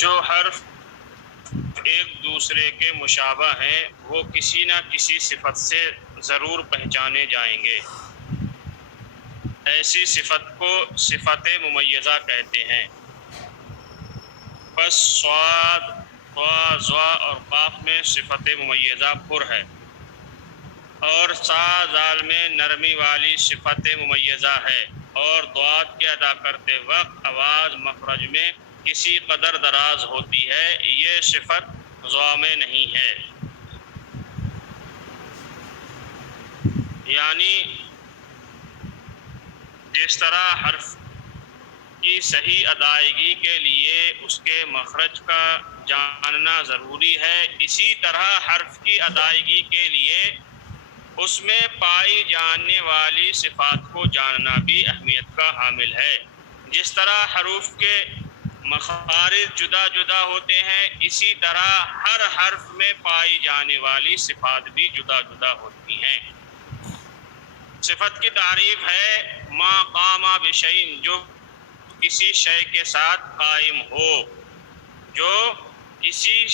جو حرف ایک دوسرے کے مشابہ ہیں وہ کسی نہ کسی صفت سے ضرور پہچانے جائیں گے. ایسی صفت کو صفت ممیزہ کہتے ہیں. بس صاد، طا، ظا اور قاف میں صفت ممیزہ پر ہے، اور سا زال میں نرمی والی صفت ممیزہ ہے، اور ضاد کے ادا کرتے وقت آواز مخرج میں کسی قدر دراز ہوتی ہے، یہ صفت ظا میں نہیں ہے. یعنی جس طرح حرف کی صحیح ادائیگی کے لیے اس کے مخرج کا جاننا ضروری ہے، اسی طرح حرف کی ادائیگی کے لیے اس میں پائی جانے والی صفات کو جاننا بھی اہمیت کا حامل ہے. جس طرح حروف کے مخارج جدا جدا ہوتے ہیں، اسی طرح ہر حرف میں پائی جانے والی صفات بھی جدا جدا ہوتی ہیں. صفت کی تعریف ہے ما قام بشیء، جو کسی شے کے ساتھ قائم ہو، جو کسی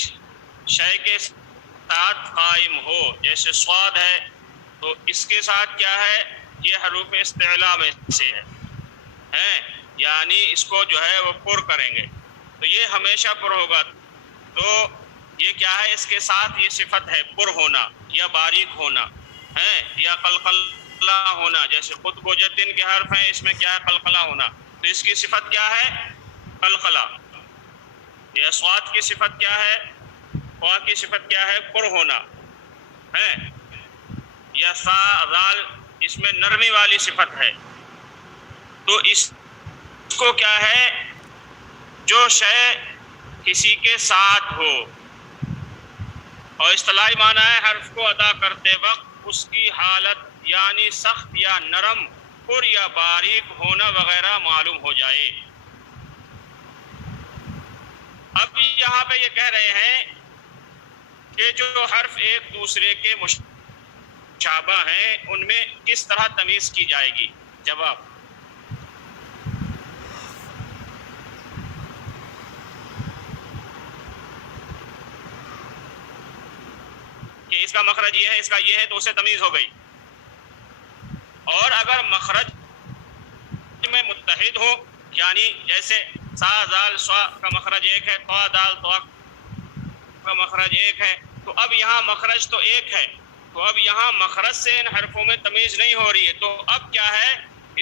شے کے ساتھ قائم ہو. جیسے صاد ہے تو اس کے ساتھ کیا ہے، یہ حروف استعلاء میں سے ہے، یعنی اس کو جو ہے وہ پر کریں گے تو یہ ہمیشہ پر ہوگا. تو یہ کیا ہے، اس کے ساتھ یہ صفت ہے پر ہونا یا باریک ہونا ہے، یا قلقلہ ہونا. جیسے قطب و جدن کے حرف ہیں، اس میں کیا ہے، قلقلہ ہونا، تو اس کی صفت کیا ہے، قلقلہ. یا صاد کی صفت کیا ہے، قاف کی صفت کیا ہے، پر ہونا ہے. یا سا زال، اس میں نرمی والی صفت ہے. تو اس کو کیا ہے، جو شے کسی کے ساتھ ہو، اور اصطلاحی معنی ہے حرف کو ادا کرتے وقت اس کی حالت یعنی سخت یا نرم، پر یا باریک ہونا وغیرہ معلوم ہو جائے. اب یہاں پہ یہ کہہ رہے ہیں کہ جو حرف ایک دوسرے کے مشابہ ہیں ان میں کس طرح تمیز کی جائے گی. جواب، کہ اس کا مخرج یہ ہے، اس کا یہ ہے، تو اس سے تمیز ہو گئی. اور اگر مخرج میں متحد ہو، یعنی جیسے سا زال سوا کا مخرج ایک ہے، طا دال طا کا مخرج ایک ہے، تو اب یہاں مخرج تو ایک ہے، تو اب یہاں مخرج سے ان حرفوں میں تمیز نہیں ہو رہی ہے، تو اب کیا ہے،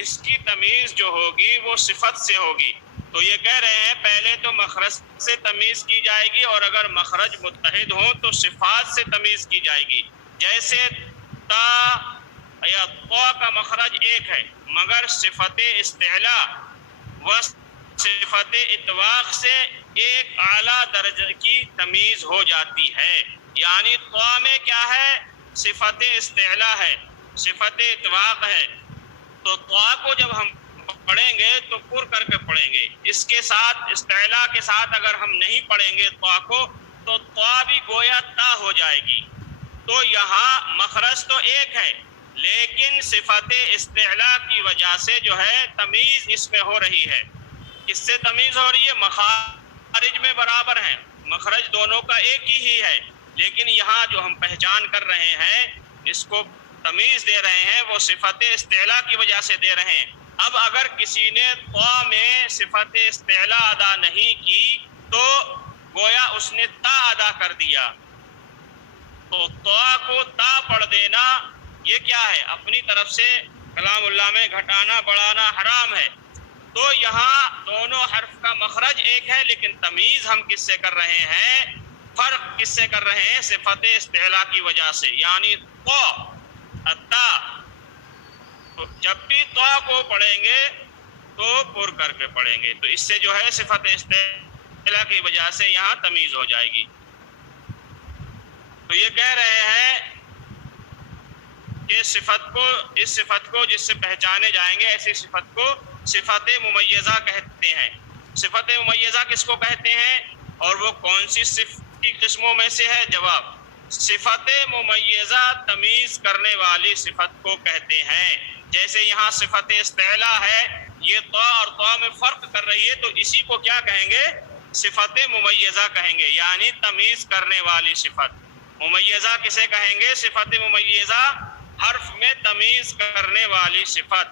اس کی تمیز جو ہوگی وہ صفت سے ہوگی. تو یہ کہہ رہے ہیں پہلے تو مخرج سے تمیز کی جائے گی، اور اگر مخرج متحد ہوں تو صفات سے تمیز کی جائے گی. جیسے تا یا طا کا مخرج ایک ہے، مگر صفت استعلاء و صفت اطواق سے ایک اعلیٰ درجے کی تمیز ہو جاتی ہے. یعنی طا میں کیا ہے، صفت استعلاء ہے، صفت اطواق ہے، تو طا کو جب ہم پڑھیں گے تو پر کر کے پڑھیں گے. اس کے ساتھ استعلاء کے ساتھ اگر ہم نہیں پڑھیں گے طا کو تو طا بھی گویا تا ہو جائے گی. تو یہاں مخرج تو ایک ہے، لیکن صفت استعلاء کی وجہ سے جو ہے تمیز اس میں ہو رہی ہے. کس سے تمیز ہو رہی ہے، مخارج میں برابر ہیں، مخرج دونوں کا ایک ہی ہے، لیکن یہاں جو ہم پہچان کر رہے ہیں، اس کو تمیز دے رہے ہیں، وہ صفت استعلاء کی وجہ سے دے رہے ہیں. اب اگر کسی نے طا میں صفت استعلاء ادا نہیں کی تو گویا اس نے تا ادا کر دیا. تو طا کو تا پڑھ دینا یہ کیا ہے، اپنی طرف سے کلام اللہ میں گھٹانا بڑھانا حرام ہے. تو یہاں دونوں حرف کا مخرج ایک ہے، لیکن تمیز ہم کس سے کر رہے ہیں، فرق کس سے کر رہے ہیں، صفت استعلاء کی وجہ سے. یعنی تا، تو جب بھی طا کو پڑھیں گے تو پر کر کے پڑھیں گے، تو اس سے جو ہے صفت استعلاء کی وجہ سے یہاں تمیز ہو جائے گی. تو یہ کہہ رہے ہیں کہ اس صفت کو جس سے پہچانے جائیں گے، ایسی صفت کو صفت ممیزہ کہتے ہیں. صفت ممیزہ کس کو کہتے ہیں، اور وہ کون سی صفت کی قسموں میں سے ہے؟ جواب، صفت ممیزہ تمیز کرنے والی صفت کو کہتے ہیں. جیسے یہاں صفت استعلاء ہے، یہ طا اور طا میں فرق کر رہی ہے، تو اسی کو کیا کہیں گے، صفت ممیزہ کہیں گے، یعنی تمیز کرنے والی صفت. ممیزہ کسے کہیں گے؟ صفت ممیزہ حرف میں تمیز کرنے والی صفت.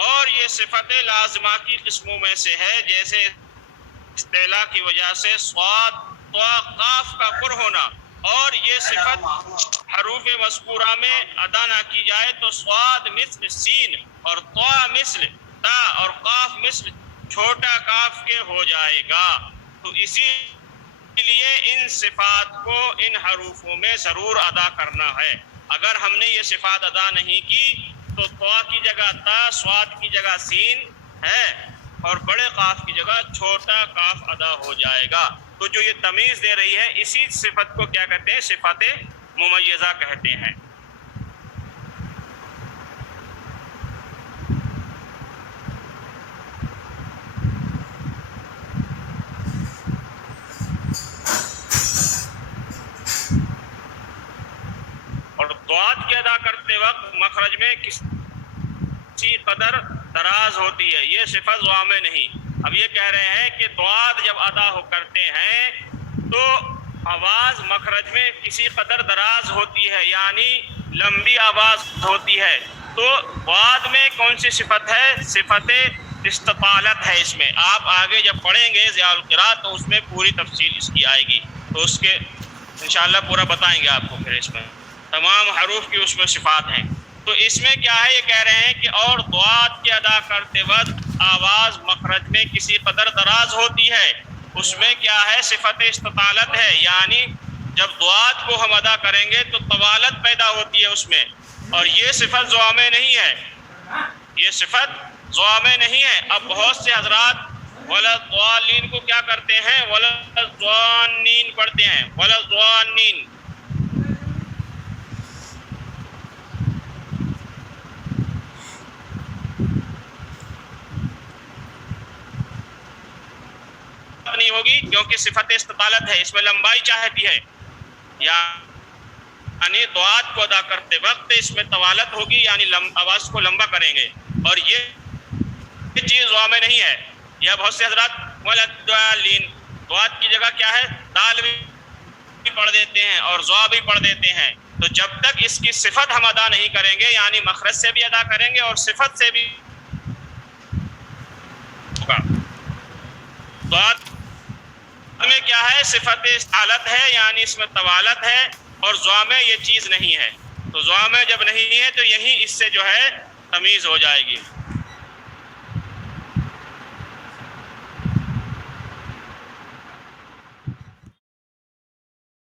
اور یہ صفت لازمہ کی قسموں میں سے ہے، جیسے استعلا کی وجہ سے صاد طا قاف کا پر ہونا، اور یہ صفت حروف مذکورہ میں ادا نہ کی جائے تو صاد مثل سین اور طا مثل تا اور قاف مثل چھوٹا کاف کے ہو جائے گا. تو اسی لیے ان صفات کو ان حروفوں میں ضرور ادا کرنا ہے. اگر ہم نے یہ صفات ادا نہیں کی تو طا کی جگہ تا، صاد کی جگہ سین ہے، اور بڑے قاف کی جگہ چھوٹا کاف ادا ہو جائے گا. تو جو یہ تمیز دے رہی ہے اسی صفت کو کیا کہتے ہیں؟ صفت ممیزہ کہتے ہیں. اور ضاد کی ادا کرتے وقت مخرج میں کسی قدر دراز ہوتی ہے، یہ صفت ضا میں نہیں. اب یہ کہہ رہے ہیں کہ ضاد جب ادا کرتے ہیں تو آواز مخرج میں کسی قدر دراز ہوتی ہے، یعنی لمبی آواز ہوتی ہے. تو ضاد میں کون سی صفت ہے؟ صفت استطالت ہے. اس میں آپ آگے جب پڑھیں گے ضیاء القراءت تو اس میں پوری تفصیل اس کی آئے گی، تو اس کے انشاءاللہ پورا بتائیں گے آپ کو. پھر اس میں تمام حروف کی اس میں صفات ہیں. تو اس میں کیا ہے؟ یہ کہہ رہے ہیں کہ اور ضاد کے ادا کرتے وقت آواز مخرج میں کسی قدر دراز ہوتی ہے، اس میں کیا ہے؟ صفت استطالت ہے، یعنی جب ضاد کو ہم ادا کریں گے تو طوالت پیدا ہوتی ہے اس میں، اور یہ صفت ضا میں نہیں ہے. یہ صفت ضا میں نہیں ہے. اب بہت سے حضرات وَلَضَّالِّينَ کو کیا کرتے ہیں؟ وَلَضَّالِّينَ پڑھتے ہیں، وَلَضَّالِّينَ. نہیں ہوگی کیونکہ صفت استطالت ہے، اس میں لمبائی چاہتی ہے، یعنی ضاد کو ادا کرتے وقت اس میں طوالت ہوگی، یعنی آواز کو لمبا کریں گے، اور یہ چیز ضا میں نہیں ہے. یہ بہت سے حضرات وَلَضَّالِّينَ ضاد کی جگہ کیا ہے؟ دال بھی پڑھ دیتے ہیں اور ضا بھی پڑھ دیتے ہیں. تو جب تک اس کی صفت ہم ادا نہیں کریں گے، یعنی مخرج سے بھی ادا کریں گے اور صفت سے بھی ہوگا. ضاد میں کیا ہے؟ صفت استطالت ہے، یعنی اس میں طوالت ہے، اور ضا میں یہ چیز نہیں ہے. تو ضا میں جب نہیں ہے تو یہی اس سے جو ہے تمیز ہو جائے گی.